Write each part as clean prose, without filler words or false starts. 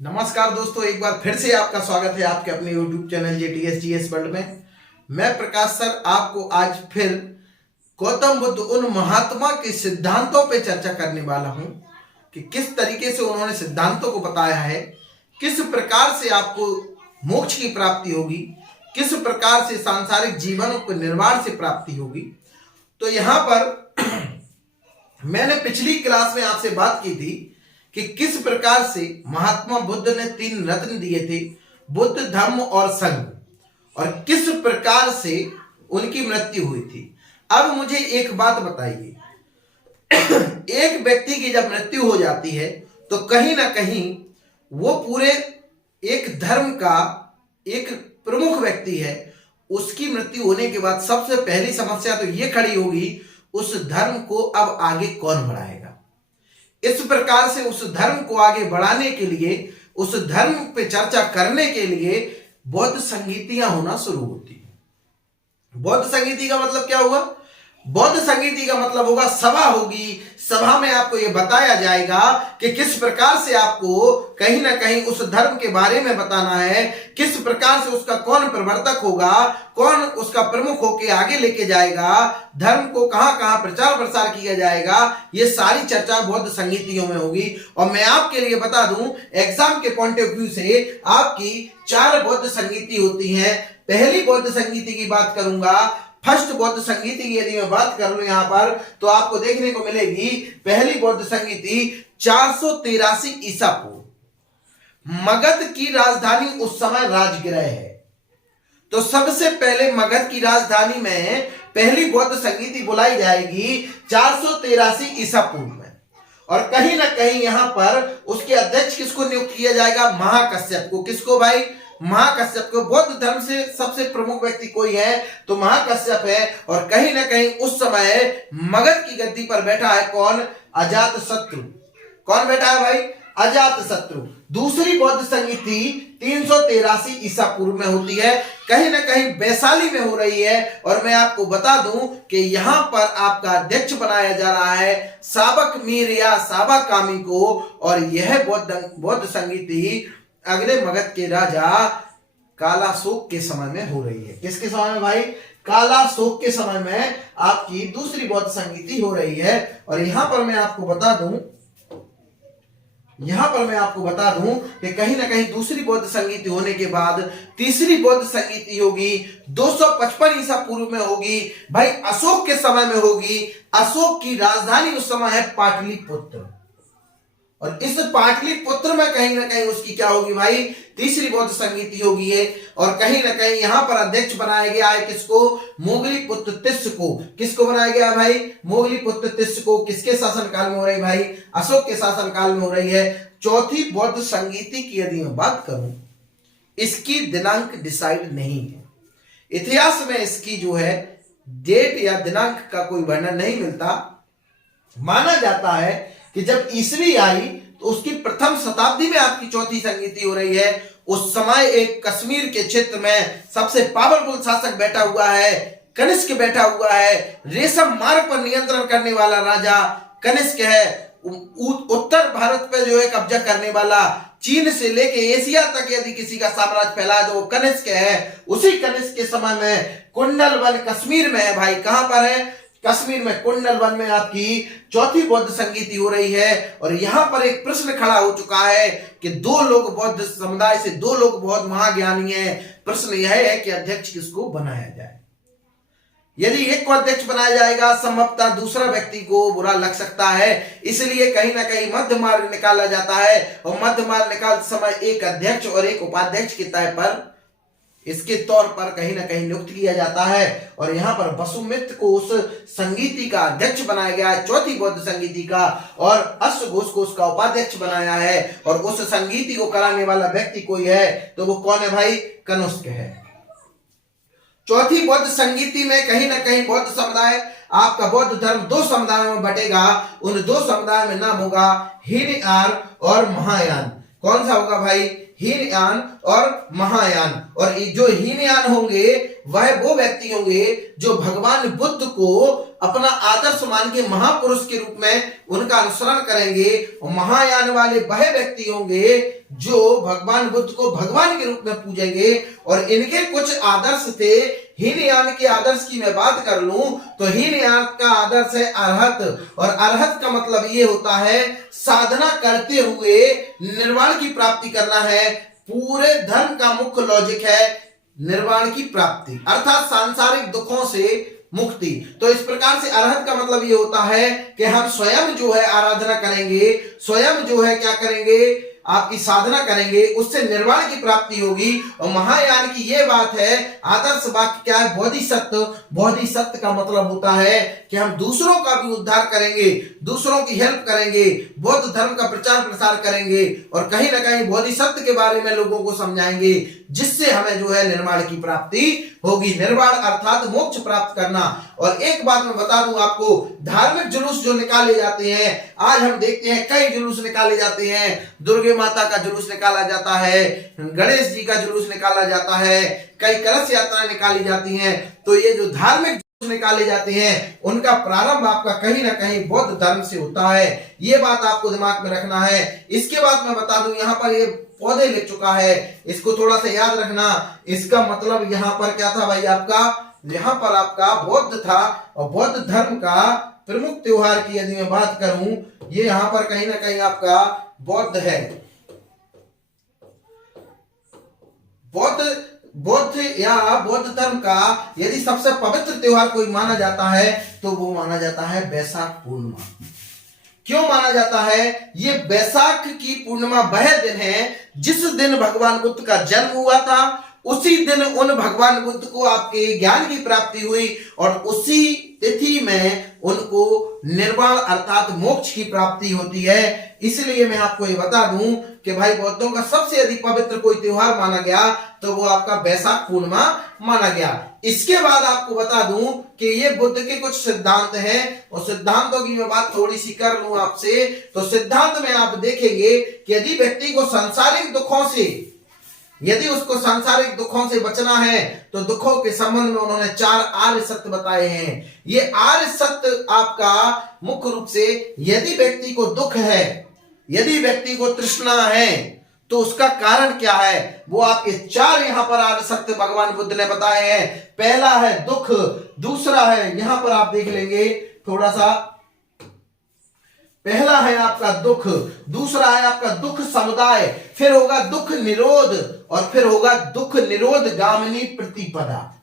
नमस्कार दोस्तों, एक बार फिर से आपका स्वागत है आपके अपने YouTube चैनल JTS वर्ल्ड में। मैं प्रकाश सर आपको आज फिर गौतम बुद्ध उन महात्मा के सिद्धांतों पे चर्चा करने वाला हूं कि किस तरीके से उन्होंने सिद्धांतों को बताया है, किस प्रकार से आपको मोक्ष की प्राप्ति होगी, किस प्रकार से सांसारिक जीवन को निर्वाण से प्राप्ति होगी। तो यहाँ पर मैंने पिछली क्लास में आपसे बात की थी कि किस प्रकार से महात्मा बुद्ध ने 3 रत्न दिए थे, बुद्ध, धम्म और संघ, और किस प्रकार से उनकी मृत्यु हुई थी। अब मुझे एक बात बताइए, एक व्यक्ति की जब मृत्यु हो जाती है तो कहीं ना कहीं वो पूरे एक धर्म का एक प्रमुख व्यक्ति है। उसकी मृत्यु होने के बाद सबसे पहली समस्या तो ये खड़ी होगी, उस धर्म को अब आगे कौन बढ़ाएगा। इस प्रकार से उस धर्म को आगे बढ़ाने के लिए, उस धर्म पे चर्चा करने के लिए बौद्ध संगीतियां होना शुरू होती है। बौद्ध संगीति का मतलब क्या हुआ? बौद्ध संगीति का मतलब होगा सभा होगी। सभा में आपको यह बताया जाएगा कि किस प्रकार से आपको कहीं ना कहीं उस धर्म के बारे में बताना है, किस प्रकार से उसका कौन प्रवर्तक होगा, कौन उसका प्रमुख होके आगे लेके जाएगा, धर्म को कहां कहां प्रचार प्रसार किया जाएगा। ये सारी चर्चा बौद्ध संगीतियों में होगी। और मैं आपके लिए बता दूं, एग्जाम के पॉइंट ऑफ व्यू से आपकी 4 बौद्ध संगीति होती हैं। पहली बौद्ध संगीति की बात करूंगा, फर्स्ट बौद्ध संगीति की यदि मैं बात करूं यहां पर, तो आपको देखने को मिलेगी पहली बौद्ध संगीति 483 ईसा पूर्व। मगध की राजधानी उस समय राजगृह है। तो सबसे पहले मगध की राजधानी में पहली बौद्ध संगीति बुलाई जाएगी 483 ईसा पूर्व में। और कहीं ना कहीं यहां पर उसके अध्यक्ष किसको नियुक्त किया जाएगा? महाकश्यप को। किसको भाई? महाकश्यप को। बौद्ध धर्म से सबसे प्रमुख व्यक्ति कोई है तो महाकश्यप है। और कहीं ना कहीं उस समय मगध की गद्दी पर बैठा है कौन? अजातशत्रु। कौन बैठा है भाई? अजातशत्रु। दूसरी बौद्ध संगीति 383 ईसा पूर्व में होती है, कहीं ना कहीं वैशाली में हो रही है। और मैं आपको बता दूं कि यहां पर आपका अध्यक्ष बनाया जा रहा है साबक मीर या साबाकामी को। और यह बौद्ध संगीति अगले मगध के राजा कालाशोक के समय में हो रही है। किसके समय में भाई? कालाशोक के समय में आपकी दूसरी बौद्ध संगीति हो रही है। और यहां पर मैं आपको बता दूं कि कहीं ना कहीं दूसरी बौद्ध संगीति होने के बाद तीसरी बौद्ध संगीति होगी 255 ईसा पूर्व में होगी। भाई अशोक के समय में होगी। अशोक की राजधानी उस समय है पाटलिपुत्र। और इस पाटलिपुत्र में कहीं ना कहीं उसकी क्या होगी भाई? तीसरी बौद्ध संगीति होगी है। और कहीं ना कहीं यहां पर अध्यक्ष बनाया गया है किसको? मोगलीपुत्र तिस्स को। किसको बनाया गया भाई? मोगलीपुत्र तिस्स को। किसके शासनकाल में हो रही भाई? अशोक के शासनकाल में हो रही है। चौथी बौद्ध संगीति की यदि मैं बात करूं, इसकी दिनांक डिसाइड नहीं है। इतिहास में इसकी जो है डेट या दिनांक का कोई वर्णन नहीं मिलता। माना जाता है कि जब ईसवी आई तो उसकी प्रथम शताब्दी में आपकी चौथी संगीति हो रही है। उस समय एक कश्मीर के क्षेत्र में सबसे पावरफुल शासक बैठा हुआ है, कनिष्क बैठा हुआ है। रेशम मार्ग पर नियंत्रण करने वाला राजा कनिष्क है। उत्तर भारत पे जो है कब्जा करने वाला, चीन से लेके एशिया तक यदि किसी का साम्राज्य फैला है तो वो कनिष्क है। उसी कनिष्क के समय में कुंडल वन कश्मीर में है भाई। कहां पर है? कश्मीर में कुंडल वन में आपकी चौथी बौद्ध संगीति हो रही है। और यहां पर एक प्रश्न खड़ा हो चुका है कि 2 लोग बौद्ध समुदाय से, 2 लोग बहुत महाज्ञानी हैं। प्रश्न यह है कि अध्यक्ष किसको बनाया जाए। यदि एक को अध्यक्ष बनाया जाएगा, संभवतः दूसरा व्यक्ति को बुरा लग सकता है, इसलिए कहीं ना कहीं मध्य मार्ग निकाला जाता है। और मध्य मार्ग निकालते समय एक अध्यक्ष और एक उपाध्यक्ष के तय पर इसके तौर पर कहीं ना कहीं नियुक्त किया जाता है। और यहां पर वसुमित्र को उस संगीति का अध्यक्ष बनाया गया है, चौथी बौद्ध संगीति का। और अश्वघोष को उसका उपाध्यक्ष बनाया है। और उस संगीति को कराने वाला व्यक्ति कोई है तो वो कौन है भाई? कनिष्क है। चौथी बौद्ध संगीति में कहीं ना कहीं बौद्ध समुदाय, आपका बौद्ध धर्म 2 समुदायों में बटेगा। उन 2 समुदाय में नाम होगा हीनयान और महायान। कौन सा होगा भाई? हीनयान और महायान। और जो हीनयान होंगे वह वो व्यक्ति होंगे जो भगवान बुद्ध को अपना आदर्श मान के महापुरुष के रूप में उनका अनुसरण करेंगे, और महायान वाले वह व्यक्ति होंगे जो भगवान बुद्ध को भगवान के रूप में पूजेंगे। और इनके कुछ आदर्श थे। हीनयान के आदर्श की मैं बात कर लूं तो हीनयान का आदर्श है अरहत, और अरहत का मतलब ये होता है साधना करते हुए निर्वाण की प्राप्ति करना है। पूरे धर्म का मुख्य लॉजिक है निर्वाण की प्राप्ति, अर्थात सांसारिक दुखों से मुक्ति। तो इस प्रकार से अरहत का मतलब ये होता है कि हम स्वयं जो है आराधना करेंगे, स्वयं जो है क्या करेंगे, आपकी साधना करेंगे, उससे निर्वाण की प्राप्ति होगी। और महायान की ये बात है, आदर्श वाक्य क्या है, बोधिसत्व। बोधिसत्व का मतलब होता है कि हम दूसरों का भी उद्धार करेंगे, दूसरों की हेल्प करेंगे, बौद्ध धर्म का प्रचार प्रसार करेंगे, और कहीं ना कहीं बोधिसत्व के बारे में लोगों को समझाएंगे, जिससे हमें जो है निर्वाण की प्राप्ति होगी। निर्वाण अर्थात मोक्ष प्राप्त करना। और एक बात मैं बता दूं आपको, धार्मिक जुलूस जो निकाले जाते हैं, आज हम देखते हैं कई जुलूस निकाले जाते हैं। दुर्गे माता का जुलूस निकाला जाता है, गणेश जी का जुलूस निकाला जाता है, कई कलश यात्राएं निकाली जाती हैं। तो ये जो धार्मिक जुलूस निकाले जाते हैं, उनका प्रारंभ आपका कहीं ना कहीं बौद्ध धर्म से होता है। ये बात आपको दिमाग में रखना है। इसके बाद मैं बता दूं, यहाँ पर ये पौधे लिख चुका है, इसको थोड़ा सा याद रखना। इसका मतलब यहाँ पर क्या था भाई, आपका यहाँ पर आपका बौद्ध था, और बौद्ध धर्म का प्रमुख त्योहार की यदि मैं बात करूं, ये यहाँ पर कहीं ना कहीं आपका बौद्ध है। बौद्ध या बौद्ध धर्म का यदि सबसे पवित्र त्योहार कोई माना जाता है तो वो माना जाता है बैसाख पूर्णिमा। क्यों माना जाता है? ये बैसाख की पूर्णिमा वह दिन है जिस दिन भगवान बुद्ध का जन्म हुआ था। उसी दिन उन भगवान बुद्ध को आपके ज्ञान की प्राप्ति हुई, और उसी तिथि में उनको निर्वाण अर्थात मोक्ष की प्राप्ति होती है। इसलिए मैं आपको ये बता दूं कि भाई बौद्धों का सबसे अधिक पवित्र कोई त्योहार माना गया तो वो आपका बैसाख पूर्णिमा माना गया। इसके बाद आपको बता दूं कि ये बुद्ध के कुछ सिद्धांत हैं, और सिद्धांतों की मैं बात थोड़ी सी कर लूं आपसे। तो सिद्धांत में आप देखेंगे कि यदि व्यक्ति को सांसारिक दुखों से, यदि उसको सांसारिक दुखों से बचना है तो दुखों के संबंध में उन्होंने 4 आर्य सत्य बताए हैं। ये आर्य सत्य आपका मुख्य रूप से, यदि व्यक्ति को दुख है, यदि व्यक्ति को तृष्णा है, तो उसका कारण क्या है, वो आपके 4 यहां पर आर्य सत्य भगवान बुद्ध ने बताए हैं। पहला है दुख, दूसरा है, यहां पर आप देख लेंगे थोड़ा सा, पहला है आपका दुख, दूसरा है आपका दुख समुदाय, फिर होगा दुख निरोध, और फिर होगा दुख निरोध गामिनी प्रतिपदा।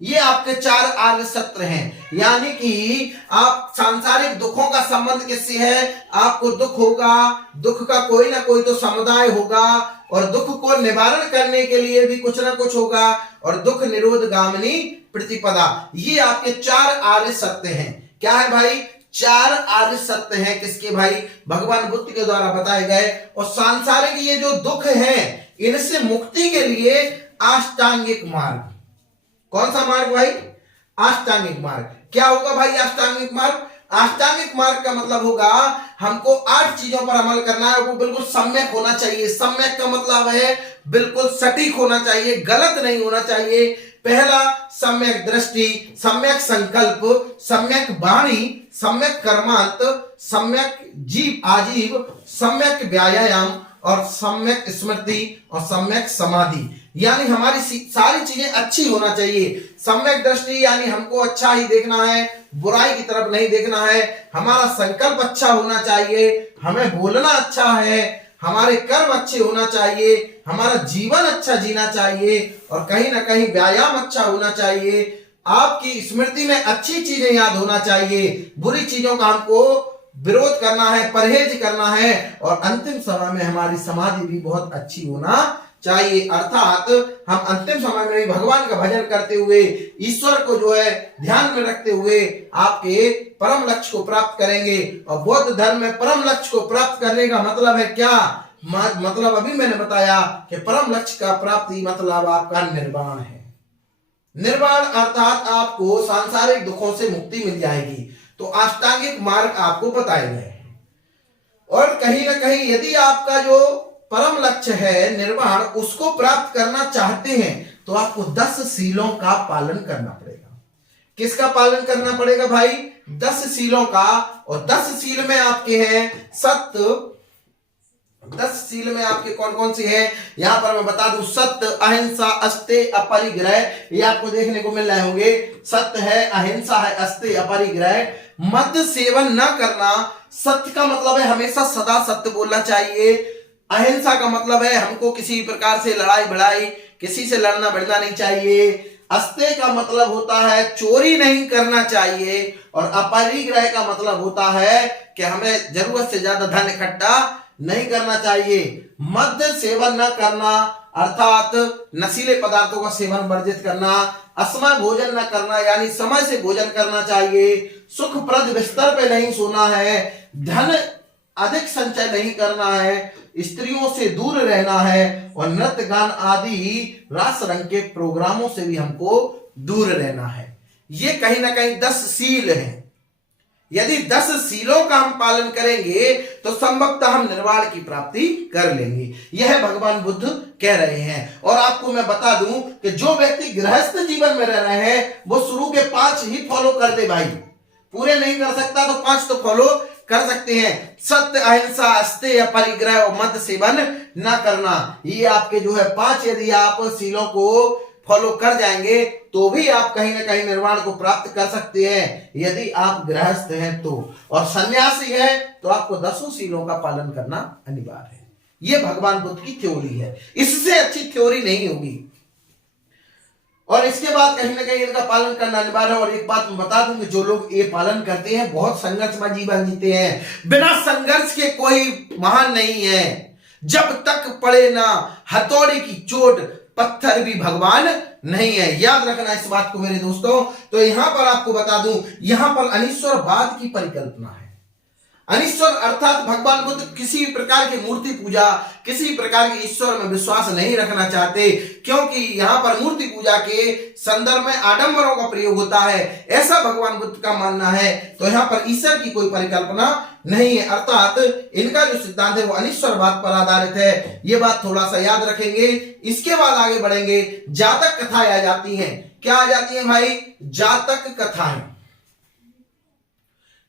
ये आपके 4 आर्य सत्य हैं। यानी कि आप सांसारिक दुखों का संबंध किससे है, आपको दुख होगा, दुख का कोई ना कोई तो समुदाय होगा, और दुख को निवारण करने के लिए भी कुछ ना कुछ होगा, और दुख निरोध गामिनी प्रतिपदा। ये आपके 4 आर्य सत्य हैं। क्या है भाई? 4 आर्य सत्य हैं किसके भाई? भगवान बुद्ध के द्वारा बताए गए। और सांसारिक ये जो दुख हैं, इनसे मुक्ति के लिए अष्टांगिक मार्ग। कौन सा मार्ग भाई? अष्टांगिक मार्ग। क्या होगा भाई अष्टांगिक मार्ग? अष्टांगिक मार्ग का मतलब होगा हमको 8 चीजों पर अमल करना है, वो बिल्कुल सम्यक होना चाहिए। सम्यक का मतलब है बिल्कुल सटीक होना चाहिए, गलत नहीं होना चाहिए। पहला सम्यक दृष्टि, सम्यक संकल्प, सम्यक वाणी, सम्यक कर्मांत, सम्यक जीव आजीव, सम्यक व्यायाम, और सम्यक स्मृति, और सम्यक समाधि। यानी हमारी सारी चीजें अच्छी होना चाहिए। सम्यक दृष्टि यानी हमको अच्छा ही देखना है, बुराई की तरफ नहीं देखना है। हमारा संकल्प अच्छा होना चाहिए, हमें बोलना अच्छा है, हमारे कर्म अच्छे होना चाहिए, हमारा जीवन अच्छा जीना चाहिए, और कहीं ना कहीं व्यायाम अच्छा होना चाहिए। आपकी स्मृति में अच्छी चीजें याद होना चाहिए, बुरी चीजों का हमको विरोध करना है, परहेज करना है, और अंतिम समय में हमारी समाधि भी बहुत अच्छी होना चाहिए। अर्थात हम अंतिम समय में भी भगवान का भजन करते हुए, ईश्वर को जो है ध्यान में रखते हुए आपके परम लक्ष्य को प्राप्त करेंगे। और बौद्ध धर्म में परम लक्ष्य को प्राप्त करने का मतलब है क्या? मतलब अभी मैंने बताया कि परम लक्ष्य का प्राप्ति मतलब आपका निर्वाण है। निर्वाण अर्थात आपको सांसारिक दुखों से मुक्ति मिल जाएगी। तो अष्टांगिक मार्ग आपको बताए गए हैं। और कहीं ना कहीं यदि आपका जो परम लक्ष्य है निर्वाण, उसको प्राप्त करना चाहते हैं तो आपको 10 सीलों का पालन करना पड़ेगा। किसका पालन करना पड़ेगा भाई? 10 सीलों का। और 10 सील में आपके हैं सत्य। 10 सील में आपके कौन कौन से हैं यहां पर मैं बता दूं। सत्य, अहिंसा, अस्तेय, अपरिग्रह, ये आपको देखने को मिल रहे होंगे। सत्य है, अहिंसा है, अस्तेय, अपरिग्रह। मद्य सेवन न करना। सत्य का मतलब है हमेशा सदा सत्य बोलना चाहिए। अहिंसा का मतलब है हमको किसी प्रकार से लड़ाई भिड़ाई, किसी से लड़ना भिड़ना नहीं चाहिए। अस्तेय का मतलब होता है चोरी नहीं करना चाहिए। और अपरिग्रह का मतलब होता है कि हमें जरूरत से ज्यादा धन इकट्ठा नहीं करना चाहिए। मद्य सेवन न करना अर्थात नशीले पदार्थों का सेवन वर्जित करना। असमय भोजन न करना यानी समय से भोजन करना चाहिए। सुखप्रद बिस्तर पे नहीं सोना है। धन अधिक संचय नहीं करना है। स्त्रियों से दूर रहना है। और नृत्य गान आदि रास रंग के प्रोग्रामों से भी हमको दूर रहना है। ये कहीं ना कहीं 10 सील हैं। यदि 10 सीलों का हम पालन करेंगे तो संभवतः हम निर्वाण की प्राप्ति कर लेंगे। यह भगवान बुद्ध कह रहे हैं। और आपको मैं बता दूं कि जो व्यक्ति गृहस्थ जीवन में रह रहे हैं वो शुरू के 5 ही फॉलो कर दे भाई। पूरे नहीं कर सकता तो 5 तो फॉलो कर सकते हैं। सत्य, अहिंसा, अस्तेय, अपरिग्रह और मद्य सेवन न करना। ये आपके जो है 5 यदि आप सीलों को फॉलो कर जाएंगे तो भी आप कहीं ना कहीं निर्वाण को प्राप्त कर सकते हैं यदि आप गृहस्थ हैं तो। और सन्यासी है तो आपको 10 सीलों का पालन करना अनिवार्य है। यह भगवान बुद्ध की थ्योरी है। इससे अच्छी थ्योरी नहीं होगी। और इसके बाद कहीं ना कहीं इनका पालन करना अनिवार्य है। और एक बात मैं बता दूं कि जो लोग ये पालन करते हैं बहुत संघर्षमय जीवन जीते हैं। बिना संघर्ष के कोई महान नहीं है। जब तक पड़े ना हथौड़े की चोट पत्थर भी भगवान नहीं है। याद रखना इस बात को मेरे दोस्तों। तो यहां पर आपको बता दूं, यहां पर अनीश्वरवाद की परिकल्पना है। अनीश्वर अर्थात भगवान बुद्ध किसी प्रकार की मूर्ति पूजा, किसी प्रकार के ईश्वर में विश्वास नहीं रखना चाहते, क्योंकि यहां पर मूर्ति पूजा के संदर्भ में आडंबरों का प्रयोग होता है, ऐसा भगवान बुद्ध का मानना है। तो यहां पर ईश्वर की कोई परिकल्पना नहीं है। अर्थात इनका जो सिद्धांत है वो अनीश्वरवाद पर आधारित है। ये बात थोड़ा सा याद रखेंगे। इसके बाद आगे बढ़ेंगे। जातक कथाएं आ जाती हैं। क्या आ जाती हैं भाई? जातक कथाएं।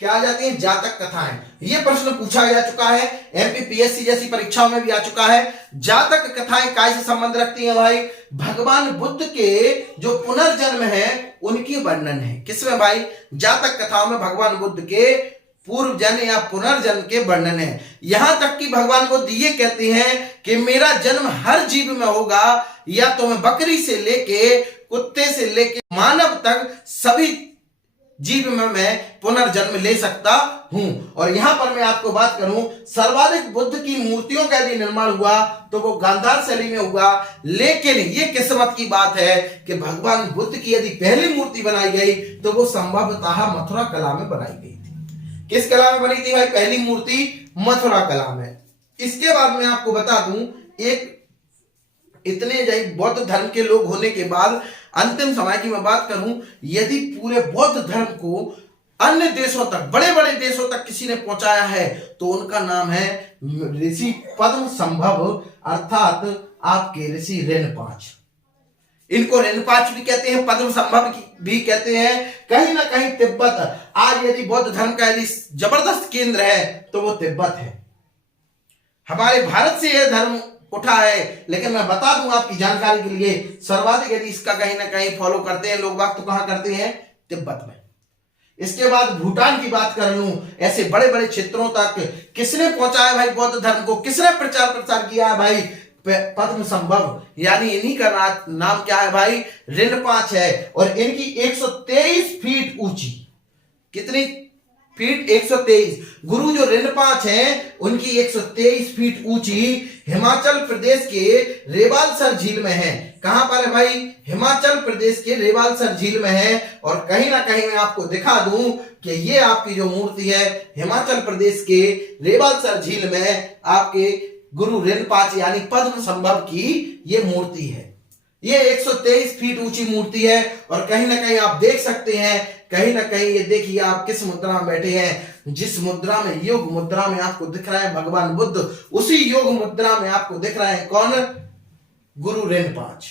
क्या आ जाती है? जातक कथाएं। यह प्रश्न पूछा जा चुका है, एमपीपीएससी जैसी परीक्षाओं में भी आ चुका है। जातक कथाएं काय से संबंध रखती हैं भाई? भगवान बुद्ध के जो पुनर्जन्म है उनकी वर्णन है। किसमें भाई? जातक कथाओं में भगवान बुद्ध के पूर्व जन्म या पुनर्जन्म के वर्णन है। यहां तक कि भगवान बुद्ध ये कहते हैं कि मेरा जन्म हर जीव में होगा, या तो मैं बकरी से लेके कुत्ते से लेके मानव तक सभी जीव में मैं पुनर्जन्म ले सकता हूं। और यहां पर मैं आपको बात करूं, सर्वाधिक बुद्ध की मूर्तियों का यदि निर्माण हुआ तो वो गांधार शैली में हुआ। लेकिन ये किस्मत की बात है कि भगवान बुद्ध की यदि पहली मूर्ति बनाई गई तो वो संभवतः मथुरा कला में बनाई गई थी। किस कला में बनी थी भाई पहली मूर्ति? मथुरा कला में। इसके बाद मैं आपको बता दूं, एक इतने बौद्ध धर्म के लोग होने के बाद अंतिम समय की मैं बात करूं, यदि पूरे बौद्ध धर्म को अन्य देशों तक, बड़े बड़े देशों तक किसी ने पहुंचाया है तो उनका नाम है ऋषि पद्म संभव, अर्थात आपके ऋषि रेनपाच। इनको रेनपाच भी कहते हैं, पद्म संभव भी कहते हैं। कहीं ना कहीं तिब्बत, आज यदि बौद्ध धर्म का यदि जबरदस्त केंद्र है तो वो तिब्बत है। हमारे भारत से यह धर्म उठा है, लेकिन मैं बता दूं आपकी जानकारी के लिए, सर्वाधिक यदि इसका कहीं ना कहीं फॉलो करते हैं लोग बाग तो कहां करते हैं? तिब्बत में। इसके बाद भूटान की बात कर लूं, ऐसे बड़े बड़े क्षेत्रों तक किसने पहुंचाया भाई बौद्ध धर्म को? किसने प्रचार प्रसार किया है भाई? पद्म संभव, यानी इन्हीं का नाम क्या है भाई? रिनपाच है। और इनकी 123 फीट ऊंची, कितनी फीट? 123। गुरु जो रिनपाच हैं उनकी 123 फीट ऊंची हिमाचल प्रदेश के रेवालसर झील में है। कहां पर है भाई? हिमाचल प्रदेश के रेवालसर झील में है। और कहीं ना कहीं मैं आपको दिखा दूं कि ये आपकी जो मूर्ति है हिमाचल प्रदेश के रेवालसर झील में आपके गुरु रिनपाच यानी पद्म संभव की ये मूर्ति है। ये 123 फीट ऊंची मूर्ति है। और कहीं ना कहीं आप देख सकते हैं, कहीं ना कहीं ये देखिए आप किस मुद्रा में बैठे हैं। जिस मुद्रा में, योग मुद्रा में आपको दिख रहा है भगवान बुद्ध, उसी योग मुद्रा में आपको दिख रहा है कौन? गुरु रेनपाच।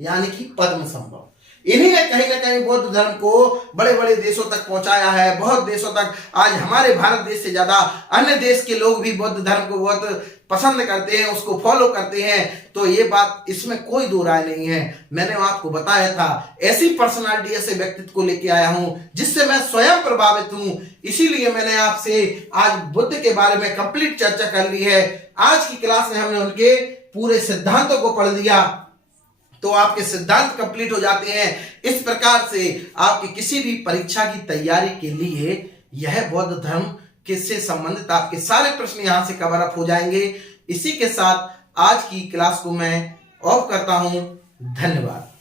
यानी कि पद्म संभव। इन्हीं ने कहीं ना कहीं बौद्ध धर्म को बड़े बड़े देशों तक पहुंचाया है, बहुत देशों तक। आज हमारे भारत देश से ज्यादा अन्य देश के लोग भी बौद्ध धर्म को बहुत पसंद करते हैं, उसको फॉलो करते हैं। तो ये बात, इसमें कोई दो राय नहीं है। मैंने आपको बताया था, ऐसी पर्सनालिटी, ऐसे व्यक्तित्व को लेके आया हूं जिससे मैं स्वयं प्रभावित हूं। इसीलिए मैंने आपसे आज बुद्ध के बारे में कंप्लीट चर्चा कर ली है। आज की क्लास में हमने उनके पूरे सिद्धांतों को पढ़ लिया, तो आपके सिद्धांत कंप्लीट हो जाते हैं। इस प्रकार से आपकी किसी भी परीक्षा की तैयारी के लिए यह बौद्ध धर्म किससे संबंधित आपके सारे प्रश्न यहां से कवर अप हो जाएंगे। इसी के साथ आज की क्लास को मैं ऑफ करता हूं। धन्यवाद।